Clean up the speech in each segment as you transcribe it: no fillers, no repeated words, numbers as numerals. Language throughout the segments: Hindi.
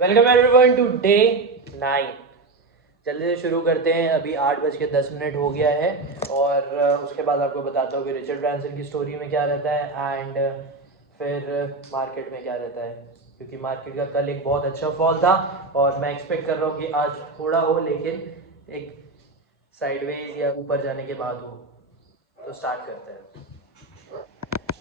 Welcome everyone to day 9। जल्दी से शुरू करते हैं। अभी 8:10 हो गया है और उसके बाद आपको बताता हूँ कि रिचर्ड ब्रांसन की स्टोरी में क्या रहता है एंड फिर मार्केट में क्या रहता है, क्योंकि मार्केट का कल एक बहुत अच्छा फॉल था और मैं एक्सपेक्ट कर रहा हूँ कि आज थोड़ा हो, लेकिन एक साइडवेज या ऊपर जाने के बाद हो। तो स्टार्ट करते हैं।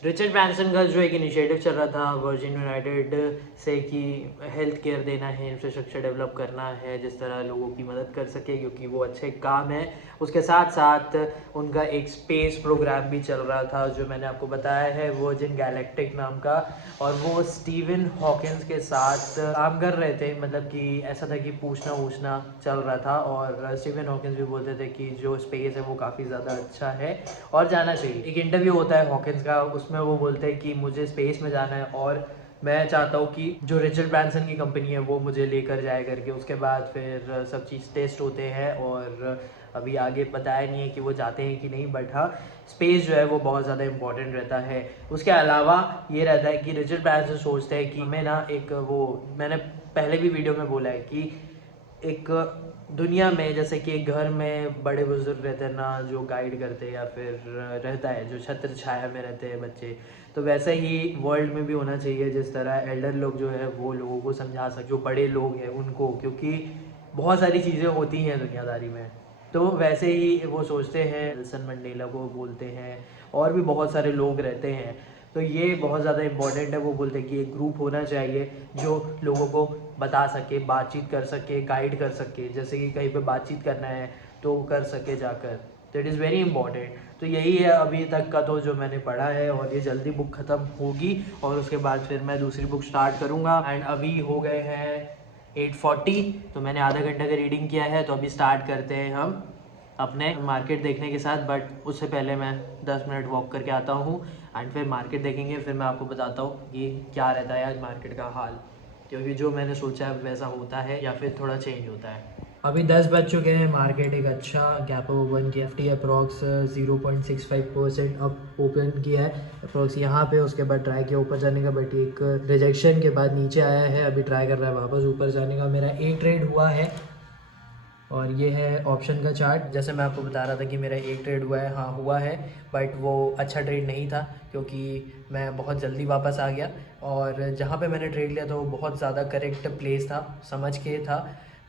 रिचर्ड ब्रांसन का जो एक इनिशिएटिव चल रहा था वर्जिन यूनाइटेड से कि हेल्थ केयर देना है, इंफ्रास्ट्रक्चर डेवलप करना है जिस तरह लोगों की मदद कर सके, क्योंकि वो अच्छे काम है। उसके साथ साथ उनका एक स्पेस प्रोग्राम भी चल रहा था जो मैंने आपको बताया है, वर्जिन गैलेक्टिक नाम का। और वो स्टीवन हॉकिंस के साथ काम कर रहे थे, मतलब कि ऐसा था कि पूछना वूछना चल रहा था। और स्टीवन हॉकिंस भी बोलते थे कि जो स्पेस है वो काफ़ी ज़्यादा अच्छा है और जाना चाहिए। एक इंटरव्यू होता है हॉकिंस का, उसमें वो बोलते हैं कि मुझे स्पेस में जाना है और मैं चाहता हूँ कि जो रिचर्ड ब्रांसन की कंपनी है वो मुझे लेकर जाए करके। उसके बाद फिर सब चीज़ टेस्ट होते हैं और अभी आगे बताया नहीं है कि वो जाते हैं कि नहीं, बट हाँ स्पेस जो है वो बहुत ज़्यादा इंपॉर्टेंट रहता है। उसके अलावा ये रहता है कि रिचर्ड ब्रांसन सोचते हैं कि मैं ना एक वो, मैंने पहले भी वीडियो में बोला है कि एक दुनिया में जैसे कि एक घर में बड़े बुजुर्ग रहते हैं ना, जो गाइड करते हैं या फिर रहता है जो छत्र छाया में रहते हैं बच्चे, तो वैसे ही वर्ल्ड में भी होना चाहिए। जिस तरह एल्डर लोग जो है वो लोगों को समझा सके, जो बड़े लोग हैं उनको, क्योंकि बहुत सारी चीज़ें होती हैं दुनियादारी में। तो वैसे ही वो सोचते हैं, नेल्सन मंडेला को बोलते हैं, और भी बहुत सारे लोग रहते हैं। तो ये बहुत ज़्यादा इंपॉर्टेंट है। वो बोलते हैं कि एक ग्रुप होना चाहिए जो लोगों को बता सके, बातचीत कर सके, गाइड कर सके। जैसे कि कहीं पे बातचीत करना है तो कर सके जाकर। तो इट इज़ वेरी इंपॉर्टेंट। तो यही है अभी तक का तो जो मैंने पढ़ा है, और ये जल्दी बुक ख़त्म होगी और उसके बाद फिर मैं दूसरी बुक स्टार्ट करूँगा। एंड अभी हो गए हैं 8:40, तो मैंने आधा घंटा का रीडिंग किया है। तो अभी स्टार्ट करते हैं हम अपने मार्केट देखने के साथ। बट उससे पहले मैं 10 मिनट वॉक करके आता हूँ एंड फिर मार्केट देखेंगे। फिर मैं आपको बताता हूँ कि क्या रहता है आज मार्केट का हाल, क्योंकि जो मैंने सोचा है वैसा होता है या फिर थोड़ा चेंज होता है। अभी 10 बज चुके हैं। मार्केट एक अच्छा गैप ओपन किया, FT अप्रॉक्स 0.65% अप ओपन किया है अप्रॉक्स यहाँ पे। उसके बाद ट्राई किया ऊपर जाने का, बट एक रिजेक्शन के बाद नीचे आया है। अभी ट्राई कर रहा है वापस ऊपर जाने का। मेरा एक ट्रेड हुआ है और ये है ऑप्शन का चार्ट। जैसे मैं आपको बता रहा था कि मेरा एक ट्रेड हुआ है, हाँ हुआ है, बट वो अच्छा ट्रेड नहीं था क्योंकि मैं बहुत जल्दी वापस आ गया। और जहाँ पे मैंने ट्रेड लिया था वो बहुत ज़्यादा करेक्ट प्लेस था, समझ के था,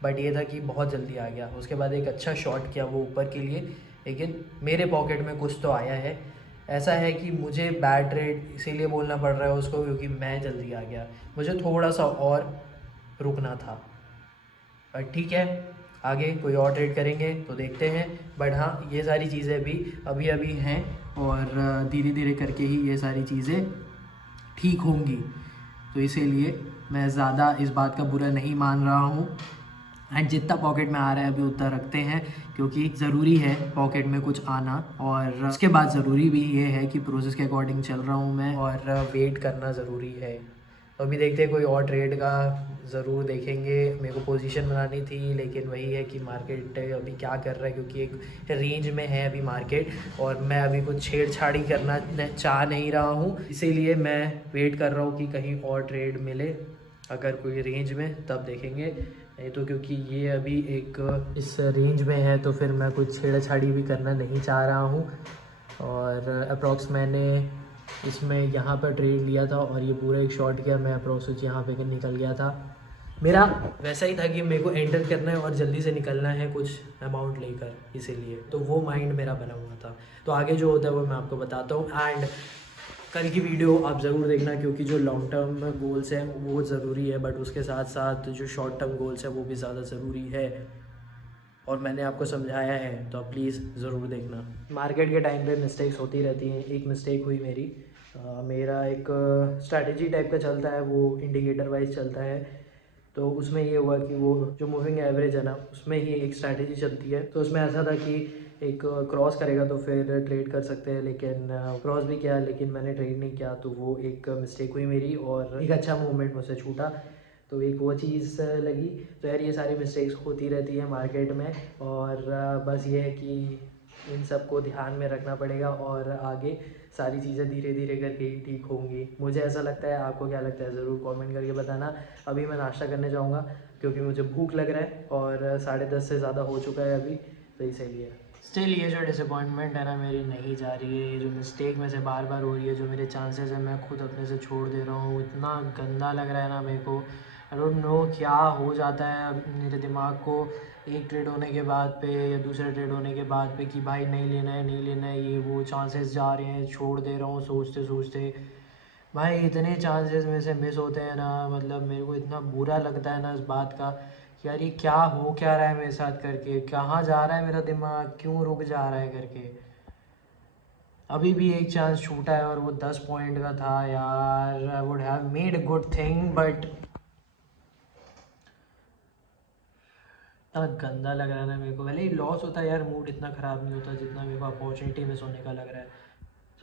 बट ये था कि बहुत जल्दी आ गया। उसके बाद एक अच्छा शॉट किया वो ऊपर के लिए, लेकिन मेरे पॉकेट में कुछ तो आया है। ऐसा है कि मुझे बैड ट्रेड इसीलिए बोलना पड़ रहा है उसको, क्योंकि मैं जल्दी आ गया। मुझे थोड़ा सा और रुकना था, बट ठीक है, आगे कोई और ट्रेड करेंगे तो देखते हैं। बट हाँ ये सारी चीज़ें भी अभी अभी हैं और धीरे धीरे करके ही ये सारी चीज़ें ठीक होंगी। तो इसीलिए मैं ज़्यादा इस बात का बुरा नहीं मान रहा हूँ। एंड जितना पॉकेट में आ रहा है अभी उतना रखते हैं, क्योंकि ज़रूरी है पॉकेट में कुछ आना। और उसके बाद ज़रूरी भी ये है कि प्रोसेस के अकॉर्डिंग चल रहा हूँ मैं, और वेट करना ज़रूरी है। तो अभी देखते हैं, कोई और ट्रेड का ज़रूर देखेंगे। मेरे को पोजीशन बनानी थी, लेकिन वही है कि मार्केट अभी क्या कर रहा है, क्योंकि एक रेंज में है अभी मार्केट, और मैं अभी कुछ छेड़छाड़ी करना चाह नहीं रहा हूँ। इसीलिए मैं वेट कर रहा हूँ कि कहीं और ट्रेड मिले, अगर कोई रेंज में तब देखेंगे। नहीं तो क्योंकि ये अभी एक इस रेंज में है तो फिर मैं कुछ छेड़छाड़ी भी करना नहीं चाह रहा हूँ। और अप्रॉक्स मैंने इसमें यहाँ पर ट्रेड लिया था और ये पूरा एक शॉट किया। मैं अप्रोच यहाँ पे निकल गया था। मेरा वैसा ही था कि मेरे को एंटर करना है और जल्दी से निकलना है कुछ अमाउंट लेकर, इसीलिए तो वो माइंड मेरा बना हुआ था। तो आगे जो होता है वो मैं आपको बताता हूँ। एंड कल की वीडियो आप ज़रूर देखना, क्योंकि जो लॉन्ग टर्म गोल्स हैं वो ज़रूरी है, बट उसके साथ साथ जो शॉर्ट टर्म गोल्स हैं वो भी ज़्यादा ज़रूरी है, और मैंने आपको समझाया है तो आप प्लीज़ ज़रूर देखना। मार्केट के टाइम पे मिस्टेक्स होती रहती हैं। एक मिस्टेक हुई मेरी, मेरा एक स्ट्रैटेजी टाइप का चलता है, वो इंडिकेटर वाइज चलता है। तो उसमें ये हुआ कि वो जो मूविंग एवरेज है ना, उसमें ही एक स्ट्रैटेजी चलती है। तो उसमें ऐसा था कि एक क्रॉस करेगा तो फिर ट्रेड कर सकते हैं, लेकिन क्रॉस भी किया लेकिन मैंने ट्रेड नहीं किया। तो वो एक मिस्टेक हुई मेरी और एक अच्छा मूवमेंट मुझसे छूटा। तो एक वो चीज़ लगी। तो यार ये सारी मिस्टेक्स होती रहती है मार्केट में, और बस ये है कि इन सब को ध्यान में रखना पड़ेगा और आगे सारी चीज़ें धीरे धीरे करके ही ठीक होंगी। मुझे ऐसा लगता है, आपको क्या लगता है ज़रूर कमेंट करके बताना। अभी मैं नाश्ता करने जाऊँगा क्योंकि मुझे भूख लग रहा है और 10:30 से ज़्यादा हो चुका है अभी, तो इसीलिए। स्टिल ये जो डिसअपॉइंटमेंट है ना मेरी नहीं जा रही है, ये जो मिस्टेक में से बार बार हो रही है, जो मेरे चांसेस हैं मैं खुद अपने से छोड़ दे रहा हूँ, इतना गंदा लग रहा है ना मेरे को। आई डोंट नो क्या हो जाता है अब मेरे दिमाग को एक ट्रेड होने के बाद पे या दूसरे ट्रेड होने के बाद पे कि भाई नहीं लेना है, नहीं लेना है, ये वो चांसेस जा रहे हैं, छोड़ दे रहा हूँ सोचते सोचते। भाई इतने चांसेस में से मिस होते हैं ना, मतलब मेरे को इतना बुरा लगता है ना इस बात का कि यार ये क्या हो क्या रहा है मेरे साथ करके, कहाँ जा रहा है मेरा दिमाग, क्यों रुक जा रहा है करके। अभी भी एक चांस छूटा है और वो 10 पॉइंट का था यार। I would have made a good thing but इतना गंदा लग रहा है ना मेरे को। पहले ही लॉस होता है यार, मूड इतना ख़राब नहीं होता जितना मेरे को अपॉर्चुनिटी मिस होने का लग रहा है।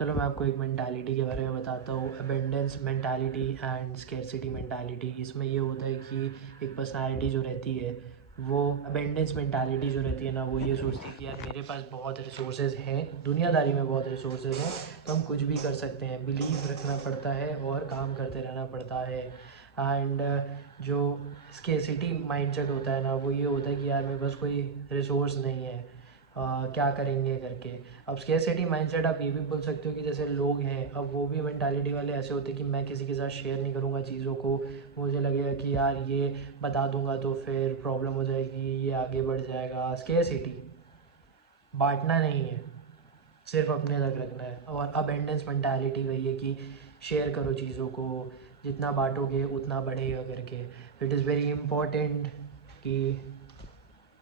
चलो मैं आपको एक मेंटालिटी के बारे में बताता हूँ, abundance mentality and scarcity mentality. इसमें ये होता है कि एक पर्सनालिटी जो रहती है, वो अबेंडेंस मेंटालिटी जो रहती है ना, वो ये सोचती है कि यार मेरे पास बहुत रिसोर्सेज हैं, दुनियादारी में बहुत रिसोर्सेज हैं, तो हम कुछ भी कर सकते हैं। बिलीव रखना पड़ता है और काम करते रहना पड़ता है। एंड जो स्केर्सिटी माइंडसेट होता है ना, वो ये होता है कि यार मेरे पास कोई रिसोर्स नहीं है, क्या करेंगे करके। अब स्केर्सिटी माइंडसेट आप ये भी बोल सकते हो कि जैसे लोग हैं, अब वो भी मेंटालिटी वाले ऐसे होते हैं कि मैं किसी के साथ शेयर नहीं करूँगा चीज़ों को, मुझे लगेगा कि यार ये बता दूंगा तो फिर प्रॉब्लम हो जाएगी, ये आगे बढ़ जाएगा। स्केर्सिटी बांटना नहीं है, सिर्फ अपने तक रखना है। और अबेंडेंस मेंटालिटी वही है कि शेयर करो चीज़ों को, जितना बांटोगे उतना बढ़ेगा करके। इट इज़ वेरी इम्पोर्टेंट कि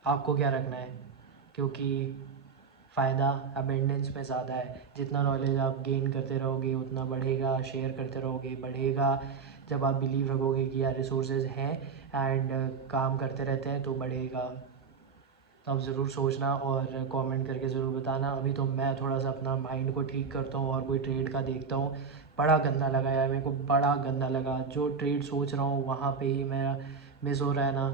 आपको क्या रखना है, क्योंकि फ़ायदा अबेंडेंस में ज़्यादा है। जितना नॉलेज आप गेन करते रहोगे उतना बढ़ेगा, शेयर करते रहोगे बढ़ेगा। जब आप बिलीव रखोगे कि यार रिसोर्सेज हैं एंड काम करते रहते हैं तो बढ़ेगा। तो आप ज़रूर सोचना और कमेंट करके ज़रूर बताना। अभी तो मैं थोड़ा सा अपना माइंड को ठीक करता हूँ और कोई ट्रेड का देखता हूँ। बड़ा गंदा लगा यार मेरे को, बड़ा गंदा लगा। जो ट्रेड सोच रहा हूँ वहाँ पे ही मेरा मिस हो रहा है ना,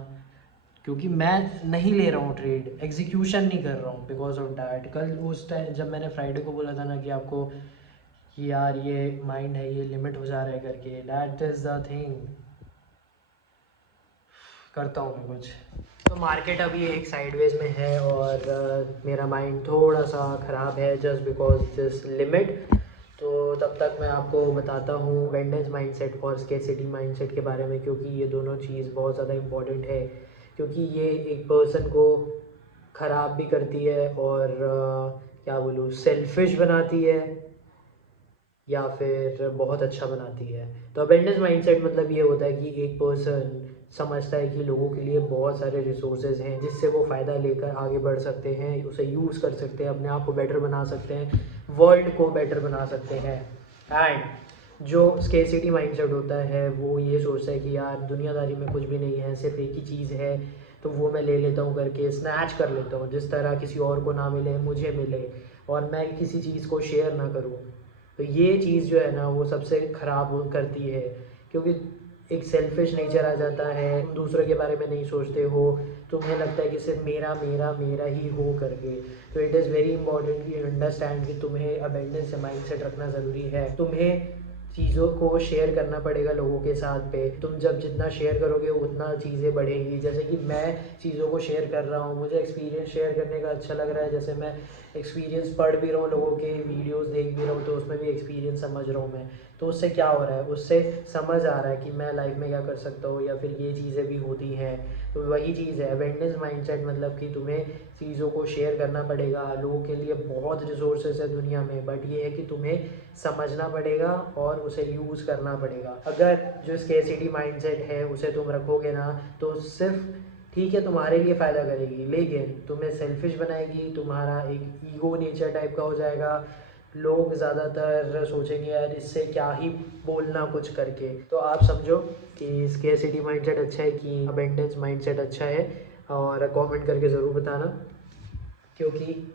क्योंकि मैं नहीं ले रहा हूँ ट्रेड, एग्जीक्यूशन नहीं कर रहा हूँ बिकॉज ऑफ डैट। कल उस टाइम जब मैंने फ्राइडे को बोला था ना कि आपको कि यार ये माइंड है, ये लिमिट हो जा रहा है करके, दैट इज़ द थिंग। करता हूँ मैं कुछ। तो मार्केट अभी एक साइडवेज में है और मेरा माइंड थोड़ा सा ख़राब है जस्ट बिकॉज दिस लिमिट। तो तब तक मैं आपको बताता हूँ अबेंडेंस माइंडसेट और स्केर्सिटी माइंडसेट के बारे में, क्योंकि ये दोनों चीज़ बहुत ज़्यादा इम्पॉर्टेंट है। क्योंकि ये एक पर्सन को ख़राब भी करती है और क्या बोलूँ, सेल्फिश बनाती है या फिर बहुत अच्छा बनाती है। तो अबेंडेंस माइंडसेट मतलब ये होता है कि एक पर्सन समझता है कि लोगों के लिए बहुत सारे रिसोर्सेज हैं जिससे वो फ़ायदा लेकर आगे बढ़ सकते हैं, उसे यूज़ कर सकते हैं, अपने आप को बेटर बना सकते हैं, वर्ल्ड को बेटर बना सकते हैं। एंड जो स्केर्सिटी माइंडसेट होता है वो ये सोचता है कि यार दुनियादारी में कुछ भी नहीं है, सिर्फ एक ही चीज़ है, तो वो मैं ले लेता हूँ करके स्नैच कर लेता हूँ, जिस तरह किसी और को ना मिले मुझे मिले, और मैं किसी चीज़ को शेयर ना करूँ। तो ये चीज़ जो है ना वो सबसे ख़राब करती है, क्योंकि एक सेल्फिश नेचर आ जाता है, तुम दूसरों के बारे में नहीं सोचते हो, तुम्हें लगता है कि सिर्फ मेरा मेरा मेरा ही हो करके। तो इट इज़ वेरी इंपॉर्टेंट कि अंडरस्टैंड कि तुम्हें अबेंडेंस से माइंडसेट रखना ज़रूरी है। तुम्हें चीज़ों को शेयर करना पड़ेगा लोगों के साथ पे। तुम जब जितना शेयर करोगे उतना चीज़ें बढ़ेंगी। जैसे कि मैं चीज़ों को शेयर कर रहा हूँ, मुझे एक्सपीरियंस शेयर करने का अच्छा लग रहा है, जैसे मैं एक्सपीरियंस पढ़ भी रहा हूँ, लोगों के वीडियोस देख भी रहा हूँ, तो उसमें भी एक्सपीरियंस समझ रहा हूँ मैं। तो उससे क्या हो रहा है, उससे समझ आ रहा है कि मैं लाइफ में क्या कर सकता हूँ या फिर ये चीज़ें भी होती हैं। तो वही चीज़ है अबेंडेंस माइंडसेट, मतलब कि तुम्हें चीज़ों को शेयर करना पड़ेगा। लोगों के लिए बहुत रिसोर्सेज है दुनिया में, बट ये है कि तुम्हें समझना पड़ेगा और उसे यूज़ करना पड़ेगा। अगर जो स्केर्सिटी माइंडसेट है उसे तुम रखोगे ना, तो सिर्फ ठीक है तुम्हारे लिए फ़ायदा करेगी, लेकिन तुम्हें सेल्फिश बनाएगी, तुम्हारा एक ईगो नेचर टाइप का हो जाएगा। लोग ज़्यादातर सोचेंगे यार इससे क्या ही बोलना कुछ करके। तो आप समझो कि स्केर्सिटी माइंडसेट अच्छा है कि अबेंडेंस माइंडसेट अच्छा है, और कमेंट करके ज़रूर बताना, क्योंकि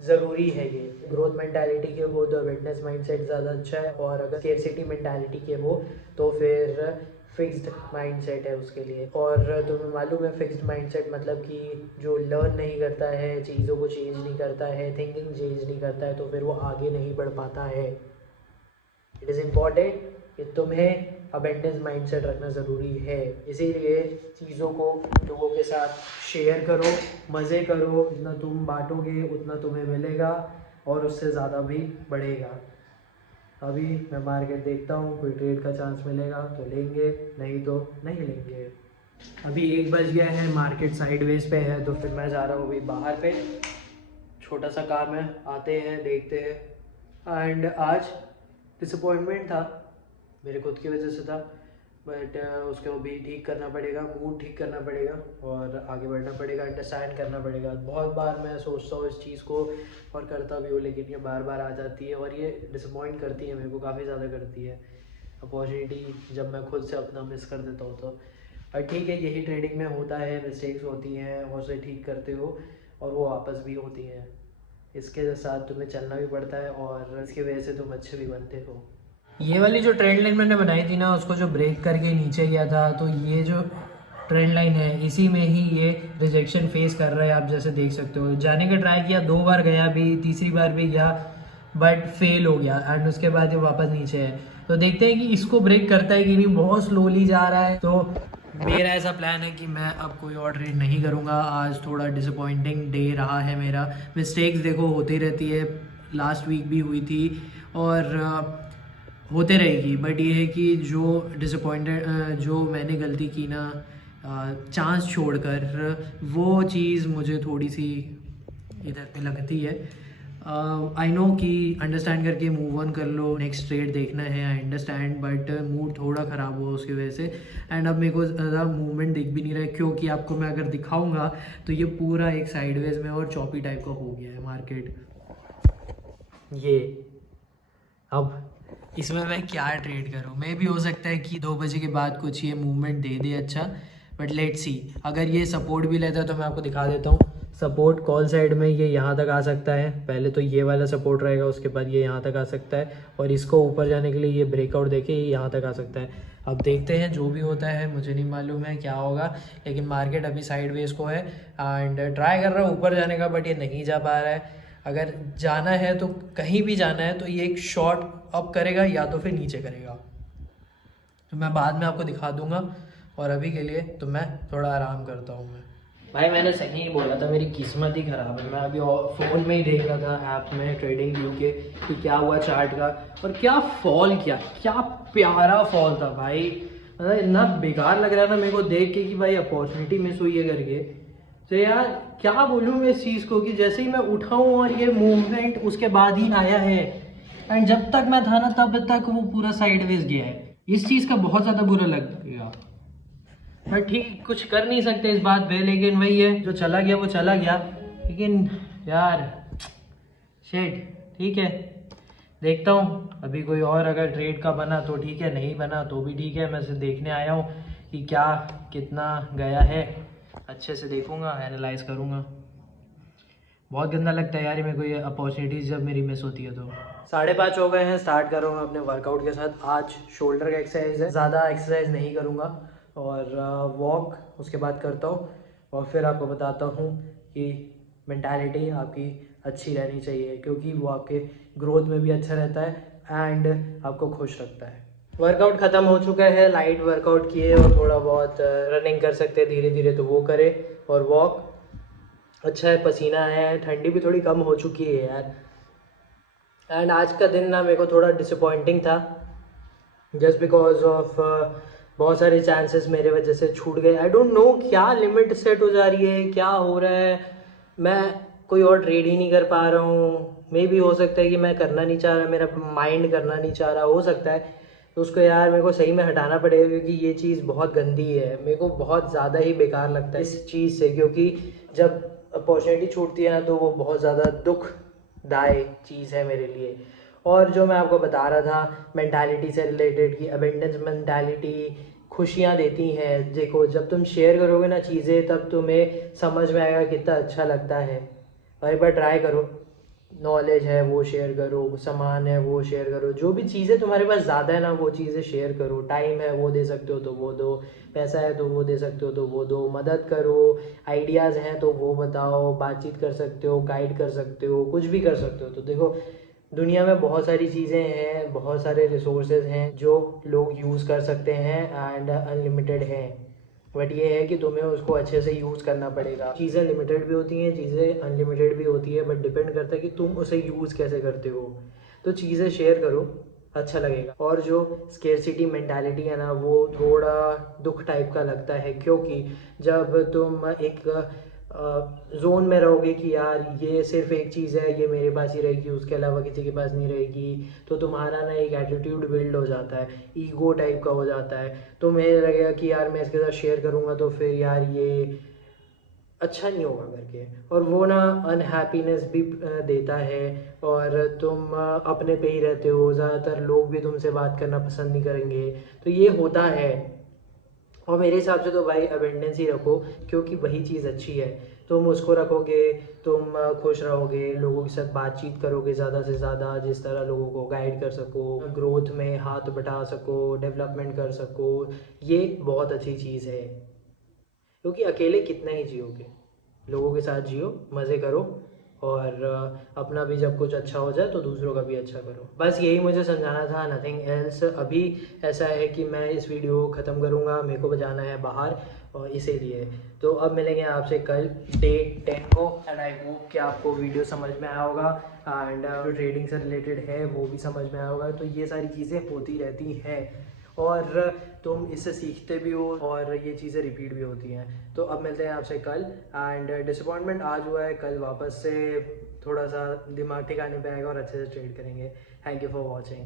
ज़रूरी है ये। ग्रोथ मेंटालिटी के हो तो अवेयरनेस माइंडसेट ज़्यादा अच्छा है, और अगर स्केर्सिटी मेंटालिटी के हो तो फिर फिक्स्ड माइंडसेट है उसके लिए। और तुम्हें मालूम है फिक्स्ड माइंडसेट मतलब कि जो लर्न नहीं करता है, चीज़ों को चेंज नहीं करता है, थिंकिंग चेंज नहीं करता है, तो फिर वो आगे नहीं बढ़ पाता है। इट इज़ इम्पॉर्टेंट कि तुम्हें अबेंडेंस माइंडसेट रखना ज़रूरी है। इसीलिए चीज़ों को लोगों के साथ शेयर करो, मज़े करो, जितना तुम बांटोगे उतना तुम्हें मिलेगा और उससे ज़्यादा भी बढ़ेगा। अभी मैं मार्केट देखता हूँ, कोई ट्रेड का चांस मिलेगा तो लेंगे, नहीं तो नहीं लेंगे। अभी 1 बज गया है, मार्केट साइडवेज पे है, तो फिर मैं जा रहा हूँ अभी बाहर पे। छोटा सा काम है, आते हैं देखते हैं। एंड आज डिसअपॉइंटमेंट था, मेरे खुद की वजह से था, बट उसको भी ठीक करना पड़ेगा, मूड ठीक करना पड़ेगा और आगे बढ़ना पड़ेगा, अंडरस्टैंड करना पड़ेगा। बहुत बार मैं सोचता हूँ इस चीज़ को और करता भी हूँ, लेकिन ये बार बार आ जाती है और ये डिसअपॉइंट करती है, मेरे को काफ़ी ज़्यादा करती है। अपॉर्चुनिटी जब मैं खुद से अपना मिस कर देता हूँ तो। और ठीक है, यही ट्रेडिंग में होता है, मिस्टेक्स होती हैं और उसे ठीक करते हो और वो वापस भी होती हैं। इसके साथ तुम्हें चलना भी पड़ता है और इसकी वजह से तुम अच्छे भी बनते हो। ये वाली जो ट्रेंड लाइन मैंने बनाई थी ना, उसको जो ब्रेक करके नीचे गया था, तो ये जो ट्रेंड लाइन है इसी में ही ये रिजेक्शन फेस कर रहा है। आप जैसे देख सकते हो, जाने का ट्राई किया, 2 बार गया भी, तीसरी बार भी गया, बट फेल हो गया एंड उसके बाद ये वापस नीचे है। तो देखते हैं कि इसको ब्रेक करता है कि नहीं, बहुत स्लोली जा रहा है। तो मेरा ऐसा प्लान है कि मैं अब कोई और ट्रेड नहीं करूँगा। आज थोड़ा डिसअपॉइंटिंग डे रहा है मेरा, मिस्टेक्स देखो होती रहती है, लास्ट वीक भी हुई थी और होते रहेगी। बट ये है कि जो मैंने गलती की ना, चांस छोड़कर, वो चीज़ मुझे थोड़ी सी इधर पे लगती है। आई नो कि अंडरस्टैंड करके मूव ऑन कर लो, नेक्स्ट ट्रेड देखना है, आई अंडरस्टैंड, बट मूड थोड़ा ख़राब हुआ उसकी वजह से। एंड अब मेरे को ज़्यादा मूवमेंट दिख भी नहीं रहा है, क्योंकि आपको मैं अगर दिखाऊंगा तो ये पूरा एक साइडवेज में और चॉपी टाइप का हो गया है मार्केट। ये अब इसमें मैं क्या ट्रेड करूँ? मे भी हो सकता है कि 2 बजे के बाद कुछ ये मूवमेंट दे दे अच्छा, बट लेट्स सी। अगर ये सपोर्ट भी लेता है तो मैं आपको दिखा देता हूँ। सपोर्ट कॉल साइड में ये यहाँ तक आ सकता है, पहले तो ये वाला सपोर्ट रहेगा, उसके बाद ये यहाँ तक आ सकता है और इसको ऊपर जाने के लिए ये ब्रेकआउट देके ये यहाँ तक आ सकता है। अब देखते हैं जो भी होता है, मुझे नहीं मालूम है क्या होगा, लेकिन मार्केट अभी साइडवेज को है एंड ट्राई कर रहा है ऊपर जाने का, बट ये नहीं जा पा रहा है। अगर जाना है तो कहीं भी जाना है तो ये एक शॉर्ट अप करेगा या तो फिर नीचे करेगा, तो मैं बाद में आपको दिखा दूंगा। और अभी के लिए तो मैं थोड़ा आराम करता हूँ। मैं भाई मैंने सही ही बोला था, मेरी किस्मत ही ख़राब है। मैं अभी फ़ोन में ही देख रहा था ऐप में ट्रेडिंग व्यू के कि क्या हुआ चार्ट का, और क्या फॉल किया, क्या प्यारा फॉल था भाई। मतलब इतना बेकार लग रहा था मेरे को देख के कि भाई अपॉर्चुनिटी मिस हुई है करके। तो यार क्या बोलूँ मैं इस चीज़ को कि जैसे ही मैं उठा हूँ और ये मूवमेंट उसके बाद ही आया है, एंड जब तक मैं था ना तब तक वो पूरा साइडवेज गया है। इस चीज़ का बहुत ज़्यादा बुरा लग गया, बट ठीक कुछ कर नहीं सकते इस बात पे। लेकिन वही है, जो चला गया वो चला गया। लेकिन यार शेट, ठीक है, देखता हूँ अभी कोई और अगर ट्रेड का बना तो ठीक है, नहीं बना तो भी ठीक है। मैं सिर्फ देखने आया हूँ कि क्या कितना गया है, अच्छे से देखूँगा, एनालाइज करूँगा। बहुत गंदा लगता है यार मेरे को ये अपॉर्चुनिटीज़ जब मेरी मिस होती है तो। 5:30 हो गए हैं, स्टार्ट कर रहा हूँ अपने वर्कआउट के साथ। आज शोल्डर का एक्सरसाइज है, ज़्यादा एक्सरसाइज नहीं करूँगा और वॉक उसके बाद करता हूँ और फिर आपको बताता हूँ कि मेंटालिटी आपकी अच्छी रहनी चाहिए, क्योंकि वो आपके ग्रोथ में भी अच्छा रहता है एंड आपको खुश रखता है। वर्कआउट ख़त्म हो चुका है, लाइट वर्कआउट किए और थोड़ा बहुत रनिंग कर सकते हैं धीरे धीरे तो वो करें, और वॉक अच्छा है, पसीना आया है, ठंडी भी थोड़ी कम हो चुकी है यार। एंड आज का दिन ना मेरे को थोड़ा डिसअपॉइंटिंग था, जस्ट बिकॉज ऑफ बहुत सारे चांसेस मेरे वजह से छूट गए। आई डोंट नो क्या लिमिट सेट हो जा रही है, क्या हो रहा है, मैं कोई और ट्रेड ही नहीं कर पा रहा हूँ। मे भी हो सकता है कि मैं करना नहीं चाह रहा, मेरा माइंड करना नहीं चाह रहा, हो सकता है। तो उसको यार मेरे को सही में हटाना पड़ेगा, क्योंकि ये चीज़ बहुत गंदी है, मेरे को बहुत ज़्यादा ही बेकार लगता है इस चीज़ से। क्योंकि जब अपॉर्चुनिटी छूटती है ना तो वो बहुत ज़्यादा दुखदायक चीज़ है मेरे लिए। और जो मैं आपको बता रहा था मेंटालिटी से रिलेटेड कि अबेंडेंस मेंटालिटी खुशियाँ देती हैं। देखो जब तुम शेयर करोगे ना चीज़ें, तब तुम्हें समझ में आएगा कितना अच्छा लगता है। और एक बार ट्राई करो, नॉलेज है वो शेयर करो, सामान है वो शेयर करो, जो भी चीज़ें तुम्हारे पास ज़्यादा है ना वो चीज़ें शेयर करो। टाइम है वो दे सकते हो तो वो दो, पैसा है तो वो दे सकते हो तो वो दो, मदद करो, आइडियाज़ हैं तो वो बताओ, बातचीत कर सकते हो, गाइड कर सकते हो, कुछ भी कर सकते हो। तो देखो दुनिया में बहुत सारी चीज़ें हैं, बहुत सारे रिसोर्सेज हैं जो लोग यूज़ कर सकते हैं एंड अनलिमिटेड हैं। बट ये है कि तुम्हें उसको अच्छे से यूज़ करना पड़ेगा। चीज़ें लिमिटेड भी होती हैं, चीज़ें अनलिमिटेड भी होती है, बट डिपेंड करता है कि तुम उसे यूज़ कैसे करते हो। तो चीज़ें शेयर करो, अच्छा लगेगा। और जो स्केर्सिटी मेंटालिटी है ना वो थोड़ा दुख टाइप का लगता है, क्योंकि जब तुम एक जोन में रहोगे कि यार ये सिर्फ एक चीज़ है, ये मेरे पास ही रहेगी, उसके अलावा किसी के पास नहीं रहेगी, तो तुम्हारा ना एक एटीट्यूड बिल्ड हो जाता है, ईगो टाइप का हो जाता है। तो मुझे लगेगा कि यार मैं इसके साथ शेयर करूँगा तो फिर यार ये अच्छा नहीं होगा करके, और वो ना अनहैप्पीनेस भी देता है। और तुम अपने पे ही रहते हो, ज़्यादातर लोग भी तुमसे बात करना पसंद नहीं करेंगे। तो ये होता है। और मेरे हिसाब से तो भाई अबेंडेंस ही रखो, क्योंकि वही चीज़ अच्छी है। तुम उसको रखोगे, तुम खुश रहोगे, लोगों के साथ बातचीत करोगे ज़्यादा से ज़्यादा, जिस तरह लोगों को गाइड कर सको, ग्रोथ में हाथ बटा सको, डेवलपमेंट कर सको। ये बहुत अच्छी चीज़ है, क्योंकि अकेले कितना ही जियोगे, लोगों के साथ जियो, मज़े करो। और अपना भी जब कुछ अच्छा हो जाए तो दूसरों का भी अच्छा करो। बस यही मुझे समझाना था, नथिंग एल्स। अभी ऐसा है कि मैं इस वीडियो ख़त्म करूँगा, मेरे को जाना है बाहर, और इसीलिए तो अब मिलेंगे आपसे कल डे 10 को। एंड आई होप कि आपको वीडियो समझ में आया होगा, एंड जो ट्रेडिंग से रिलेटेड है वो भी समझ में आया होगा। तो ये सारी चीज़ें होती रहती हैं, और तुम इससे सीखते भी हो, और ये चीज़ें रिपीट भी होती हैं। तो अब मिलते हैं आपसे कल। एंड डिसअपॉइंटमेंट आज हुआ है, कल वापस से थोड़ा सा दिमाग ठिकाने पे आएगा और अच्छे से ट्रेड करेंगे। Thank you for watching.